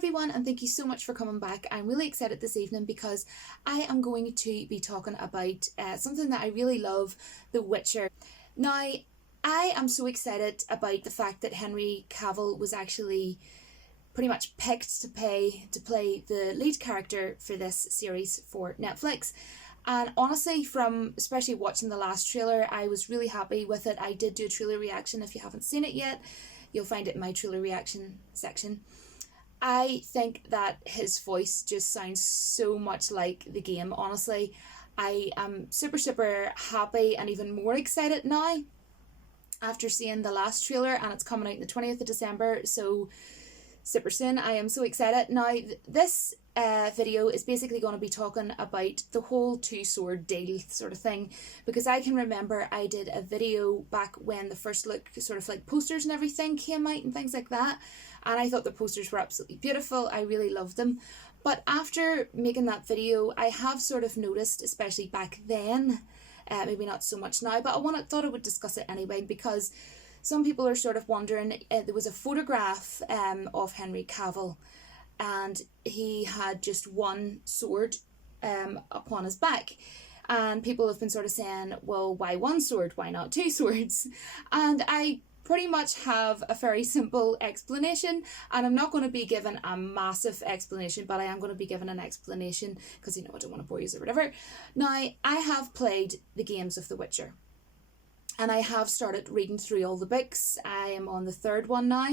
everyone, and thank you so much for coming back. I'm really excited this evening because I am going to be talking about something that I really love, The Witcher. Now, I am so excited about the fact that Henry Cavill was actually pretty much picked to play the lead character for this series for Netflix. And honestly, from especially watching the last trailer, I was really happy with it. I did do a trailer reaction. If you haven't seen it yet, you'll find it in my trailer reaction section. I think that his voice just sounds so much like the game. Honestly, I am super happy and even more excited now after seeing the last trailer, and it's coming out on the 20th of December, so super soon. I am so excited. Now, this video is basically going to be talking about the whole two-sword deal sort of thing, because I can remember I did a video back when the first look sort of like posters and everything came out and things like that, and I thought the posters were absolutely beautiful. I really loved them. But after making that video, I have sort of noticed, especially back then, maybe not so much now, but I thought I would discuss it anyway, because some people are sort of wondering, there was a photograph of Henry Cavill, and he had just one sword upon his back. And people have been sort of saying, well, why one sword? Why not two swords? And I pretty much have a very simple explanation, and I'm not going to be given a massive explanation, but I am going to be given an explanation because, I don't want to bore you or whatever. Now, I have played the games of The Witcher, and I have started reading through all the books. I am on the third one now,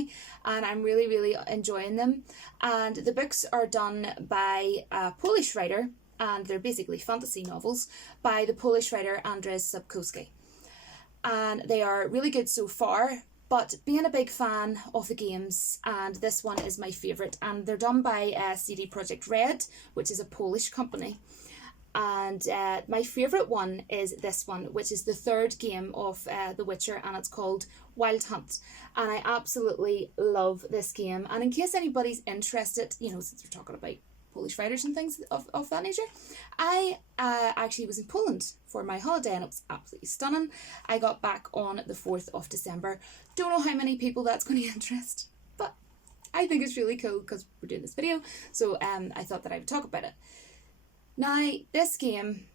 and I'm really enjoying them. And the books are done by a Polish writer, and they're basically fantasy novels by the Polish writer Andrzej Sapkowski. And they are really good so far, but being a big fan of the games, and this one is my favourite, and they're done by CD Projekt Red, which is a Polish company. And my favourite one is this one, which is the third game of The Witcher, and it's called Wild Hunt. And I absolutely love this game. And in case anybody's interested, since we're talking about Polish writers and things of that nature, I actually was in Poland for my holiday, and it was absolutely stunning. I got back on the 4th of December. Don't know how many people that's going to interest, but I think it's really cool because we're doing this video, so I thought that I would talk about it. Now, this game,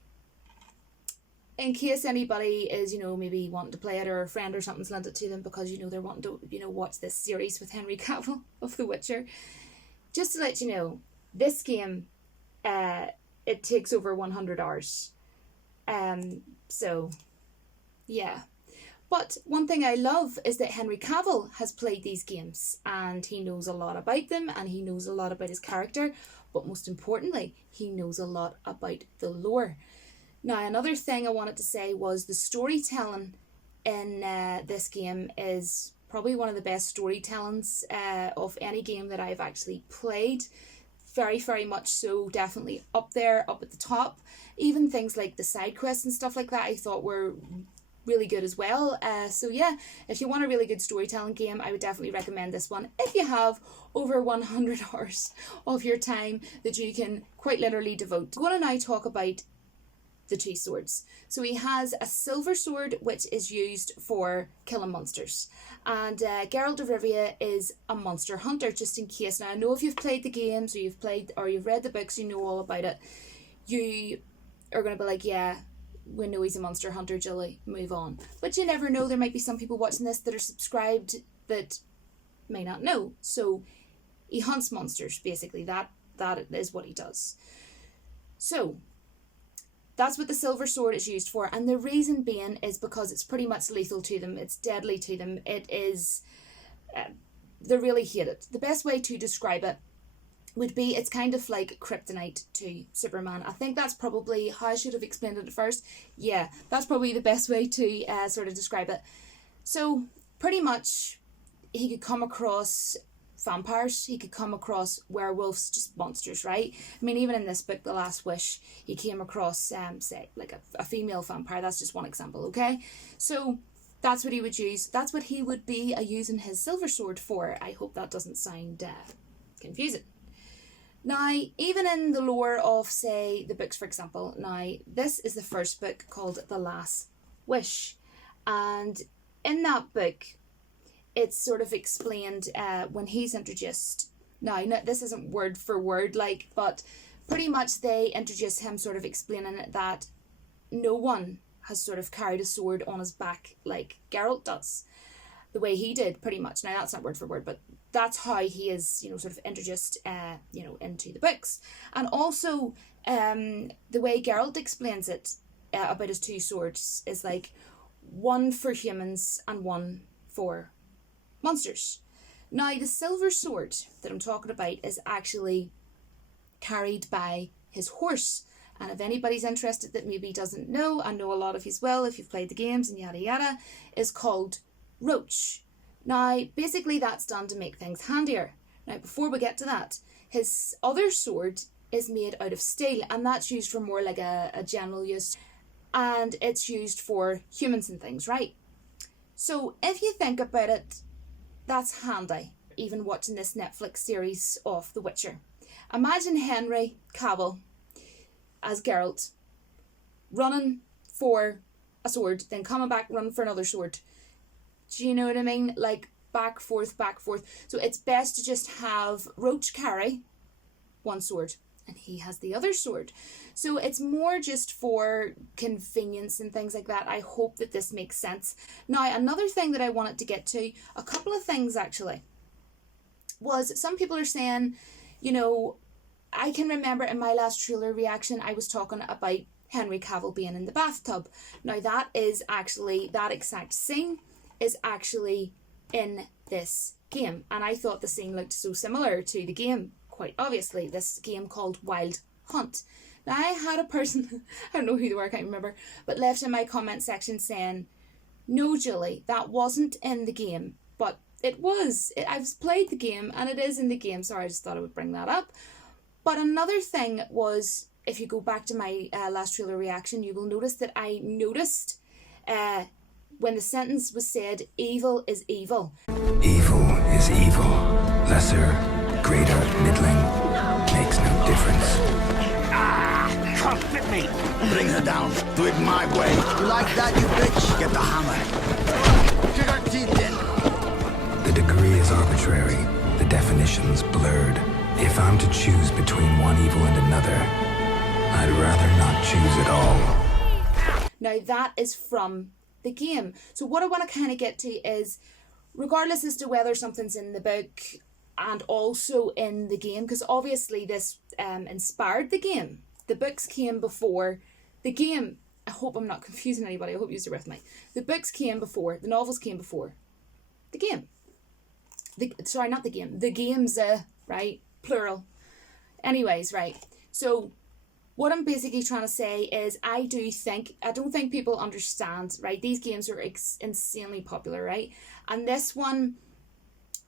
in case anybody is, maybe wanting to play it, or a friend or something's lent it to them because, they're wanting to, watch this series with Henry Cavill of The Witcher, just to let you know, this game, it takes over 100 hours. So, yeah. But one thing I love is that Henry Cavill has played these games, and he knows a lot about them, and he knows a lot about his character, but most importantly, he knows a lot about the lore. Now, another thing I wanted to say was the storytelling in this game is probably one of the best storytellings of any game that I've actually played. Very much so, definitely up there, up at the top. Even things like the side quests and stuff like that I thought were really good as well. So yeah, if you want a really good storytelling game, I would definitely recommend this one if you have over 100 hours of your time that you can quite literally devote. I'm going to now talk about the two swords. So he has a silver sword, which is used for killing monsters, and Geralt of Rivia is a monster hunter, just in case. Now, I know if you've played the games, or you've read the books, you know all about it. You are going to be like, yeah, we know he's a monster hunter, Julie, move on. But you never know, there might be some people watching this that are subscribed that may not know. So he hunts monsters, basically. That is what he does. So that's what the silver sword is used for, and the reason being is because it's pretty much lethal to them. It's deadly to them. It is, they really hate it. The best way to describe it would be, it's kind of like kryptonite to Superman. I think that's probably how I should have explained it at first. Yeah, that's probably the best way to sort of describe it. So pretty much he could come across vampires, he could come across werewolves, just monsters, right? I mean, even in this book, The Last Wish, he came across, say, like a female vampire. That's just one example, okay? So that's what he would use. That's what he would be using his silver sword for. I hope that doesn't sound confusing. Now, even in the lore of, say, the books, for example, now, this is the first book called The Last Wish. And in that book, it's sort of explained when he's introduced Now, no, this isn't word for word, like, but pretty much they introduce him sort of explaining that no one has sort of carried a sword on his back like Geralt does, the way he did, pretty much. Now, that's not word for word, but that's how he is, sort of introduced, into the books. And also, the way Geralt explains it about his two swords is like one for humans and one for monsters. Now, the silver sword that I'm talking about is actually carried by his horse. And if anybody's interested that maybe doesn't know, I know a lot of you will if you've played the games and yada yada, is called Roach. Now, basically that's done to make things handier. Now, before we get to that, his other sword is made out of steel, and that's used for more like a general use, and it's used for humans and things, right? So if you think about it, that's handy, even watching this Netflix series of The Witcher. Imagine Henry Cavill as Geralt running for a sword, then coming back, running for another sword. Do you know what I mean? Like, back, forth, back, forth. So it's best to just have Roach carry one sword, and he has the other sword. So it's more just for convenience and things like that. I hope that this makes sense. Now, another thing that I wanted to get to, a couple of things actually, was some people are saying, I can remember in my last trailer reaction, I was talking about Henry Cavill being in the bathtub. Now, that exact scene is actually in this game. And I thought the scene looked so similar to the game, quite obviously, this game called Wild Hunt. Now, I had a person, I don't know who they were, I can't remember, but left in my comment section saying, no, Julie, that wasn't in the game, but it was. I've played the game and it is in the game. Sorry, I just thought I would bring that up. But another thing was, if you go back to my last trailer reaction, you will notice that I noticed when the sentence was said, evil is evil. Evil is evil. Lesser, greater, middling, makes no difference. Can't fit me! Bring her down. Do it my way. You like that, you bitch? Get the hammer. Kick her teeth in. The degree is arbitrary, the definition's blurred. If I'm to choose between one evil and another, I'd rather not choose at all. Now, that is from the game. So what I want to kind of get to is, regardless as to whether something's in the book and also in the game, because obviously this inspired the game. The books came before the game. I hope I'm not confusing anybody. I hope you're with me. The books came before, the novels came before the game. Sorry, not the game. The games, right? Plural. Anyways, right. So what I'm basically trying to say is I don't think people understand, right? These games are insanely popular, right? And this one,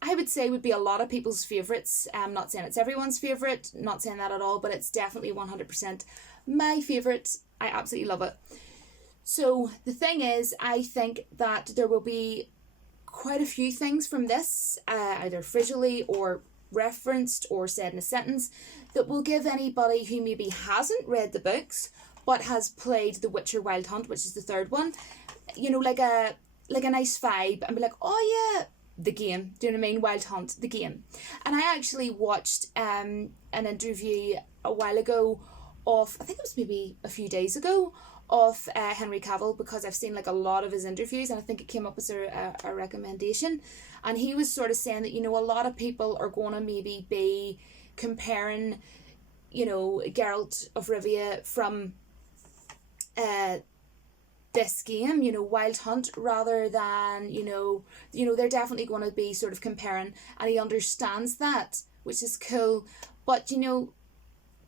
I would say, would be a lot of people's favourites. I'm not saying it's everyone's favourite, not saying that at all, but it's definitely 100% my favourite. I absolutely love it. So the thing is, I think that there will be quite a few things from this, either visually or referenced or said in a sentence, that will give anybody who maybe hasn't read the books but has played The Witcher Wild Hunt, which is the third one, like a nice vibe, and be like, oh yeah, the game. Do you know what I mean? Wild Hunt, the game. And I actually watched an interview a while ago of, I think it was maybe a few days ago, of Henry Cavill, because I've seen like a lot of his interviews and I think it came up as a recommendation, and he was sort of saying that a lot of people are going to maybe be comparing Geralt of Rivia from this game, Wild Hunt, rather than they're definitely going to be sort of comparing, and he understands that, which is cool. But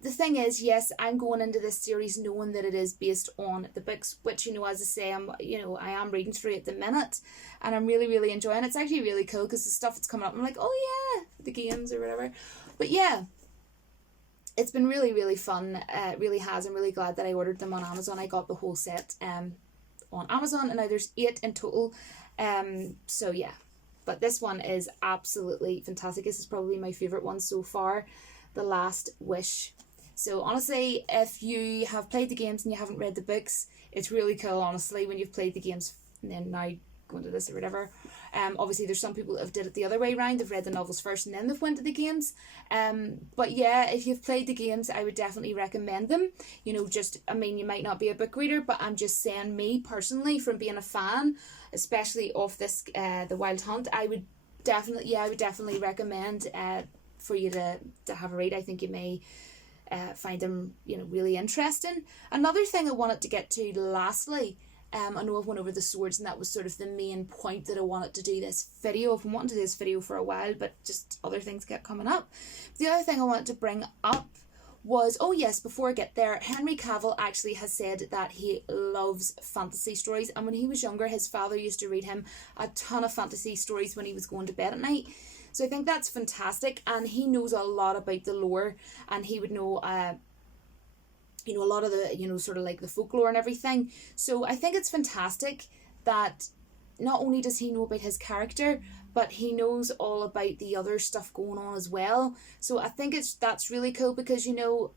the thing is, yes, I'm going into this series knowing that it is based on the books, which, as I say, I am reading through at the minute, and I'm really, really enjoying it. It's actually really cool because the stuff that's coming up, I'm like, oh yeah, the games or whatever. But yeah, it's been really, really fun. It really has. I'm really glad that I ordered them on Amazon. I got the whole set on Amazon, and now there's 8 in total. So yeah, but this one is absolutely fantastic. This is probably my favourite one so far, The Last Wish. So honestly, if you have played the games and you haven't read the books, it's really cool, honestly, when you've played the games and then now go into this or whatever. Obviously there's some people that have did it the other way around. They've read the novels first and then they've went to the games. But yeah, if you've played the games, I would definitely recommend them. You know, just, I mean, you might not be a book reader, but I'm just saying, me personally, from being a fan, especially of this, The Wild Hunt, I would definitely recommend for you to have a read. I think you may find them, you know, really interesting. Another thing I wanted to get to lastly, I know I've went over the swords, and that was sort of the main point that I wanted to do this video. I've been wanting to do this video for a while, but just other things kept coming up. The other thing I wanted to bring up was, oh yes, before I get there, Henry Cavill actually has said that he loves fantasy stories, and when he was younger, his father used to read him a ton of fantasy stories when he was going to bed at night. So I think that's fantastic, and he knows a lot about the lore, and he would know you know, a lot of the, you know, sort of like the folklore and everything. So I think it's fantastic that not only does he know about his character, but he knows all about the other stuff going on as well. So I think that's really cool, because, you know,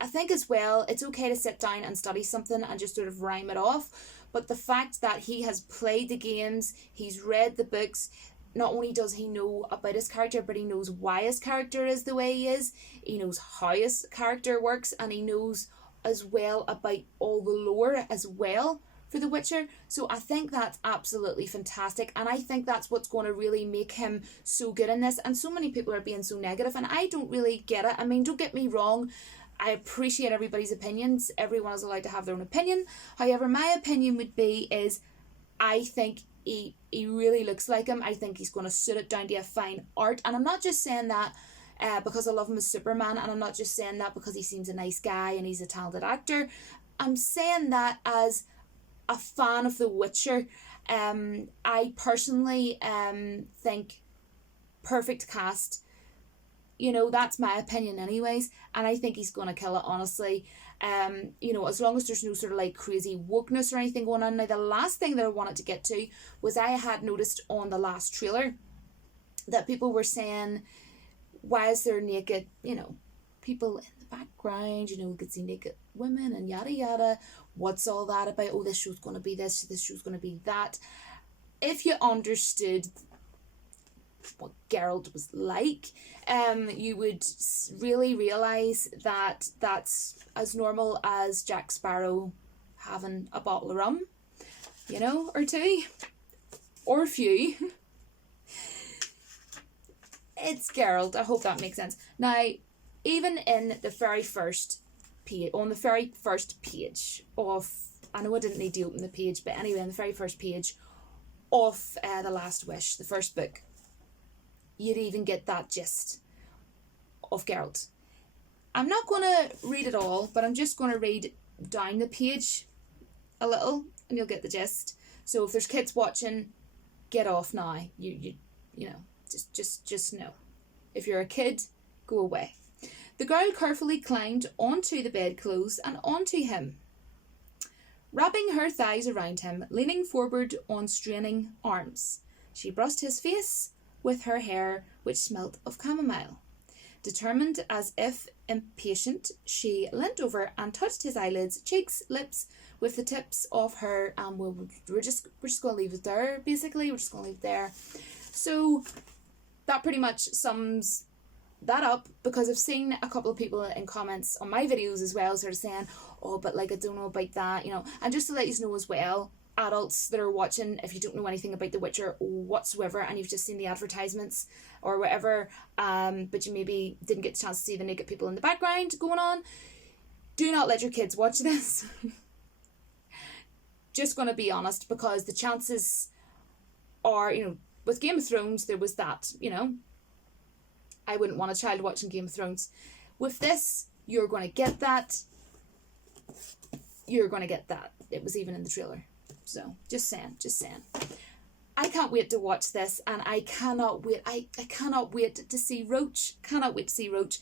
I think as well, it's okay to sit down and study something and just sort of rhyme it off. But the fact that he has played the games, he's read the books, not only does he know about his character, but he knows why his character is the way he is. He knows how his character works, and he knows as well about all the lore as well for The Witcher. So I think that's absolutely fantastic, and I think that's what's going to really make him so good in this. And so many people are being so negative, and I don't really get it. I mean, don't get me wrong, I appreciate everybody's opinions. Everyone is allowed to have their own opinion. However, my opinion would be is, I think he really looks like him. I think he's going to suit it down to a fine art, and I'm not just saying that because I love him as Superman, and I'm not just saying that because he seems a nice guy and he's a talented actor. I'm saying that as a fan of The Witcher. I personally think perfect cast. You know, that's my opinion anyways, and I think he's going to kill it, honestly. You know, as long as there's no sort of like crazy wokeness or anything going on. Now, the last thing that I wanted to get to was, I had noticed on the last trailer that people were saying, why is there naked, you know, people in the background, you know, we could see naked women and yada yada. What's all that about? Oh, this show's going to be this show's going to be that. If you understood what Geralt was like, you would really realise that that's as normal as Jack Sparrow having a bottle of rum, you know, or two, or a few. It's Geralt. I hope that makes sense. Now, even in the very first page, on the very first page of, I know I didn't need to open the page, but anyway, on the very first page of The Last Wish, the first book, you'd even get that gist of Geralt. I'm not going to read it all, but I'm just going to read down the page a little, and you'll get the gist. So if there's kids watching, get off now. You know. Just know. If you're a kid, go away. The girl carefully climbed onto the bedclothes and onto him, wrapping her thighs around him, leaning forward on straining arms. She brushed his face with her hair, which smelt of chamomile. Determined as if impatient, she leant over and touched his eyelids, cheeks, lips with the tips of her, and we're just going to leave it there, basically. We're just going to leave it there. So that pretty much sums that up, because I've seen a couple of people in comments on my videos as well sort of saying, oh, but like, I don't know about that, you know. And just to let you know as well, adults that are watching, if you don't know anything about The Witcher whatsoever, and you've just seen the advertisements or whatever, but you maybe didn't get the chance to see the naked people in the background going on, do not let your kids watch this. Just going to be honest, because the chances are, you know, with Game of Thrones, there was that, you know. I wouldn't want a child watching Game of Thrones. With this, you're going to get that. You're going to get that. It was even in the trailer. So, just saying. I can't wait to watch this, and I cannot wait. I cannot wait to see Roach. Cannot wait to see Roach.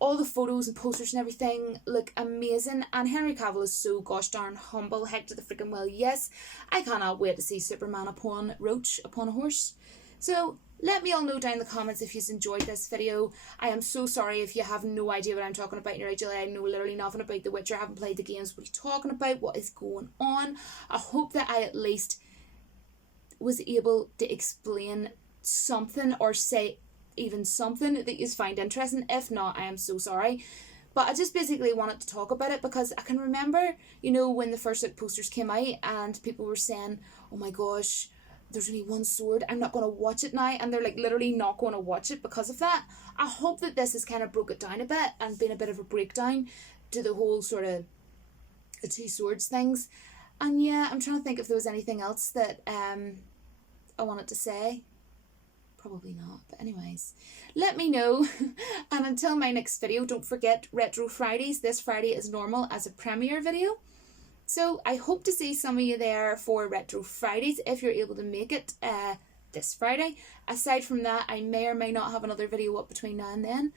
All the photos and posters and everything look amazing, and Henry Cavill is so gosh darn humble. Heck to the freaking well, yes. I cannot wait to see Superman upon Roach upon a horse. So let me all know down in the comments if you've enjoyed this video. I am so sorry if you have no idea what I'm talking about. You're like, I know literally nothing about The Witcher. I haven't played the games. What are you talking about? What is going on? I hope that I at least was able to explain something or say even something that you find interesting. If not, I am so sorry. But I just basically wanted to talk about it because I can remember, you know, when the first posters came out and people were saying, oh my gosh, there's only one sword, I'm not going to watch it now. And they're like literally not going to watch it because of that. I hope that this has kind of broke it down a bit and been a bit of a breakdown to the whole sort of the two swords things. And yeah, I'm trying to think if there was anything else that I wanted to say. Probably not, but anyways, let me know. And until my next video, don't forget Retro Fridays. This Friday is normal as a premiere video. So I hope to see some of you there for Retro Fridays if you're able to make it this Friday. Aside from that, I may or may not have another video up between now and then.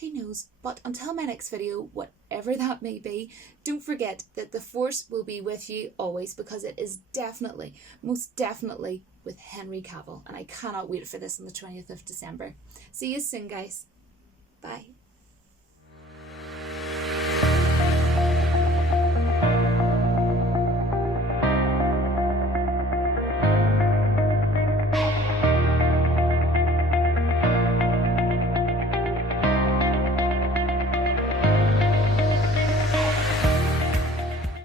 Who knows? But until my next video, whatever that may be, don't forget that the Force will be with you always, because it is definitely, most definitely with Henry Cavill. And I cannot wait for this on the 20th of December. See you soon, guys. Bye.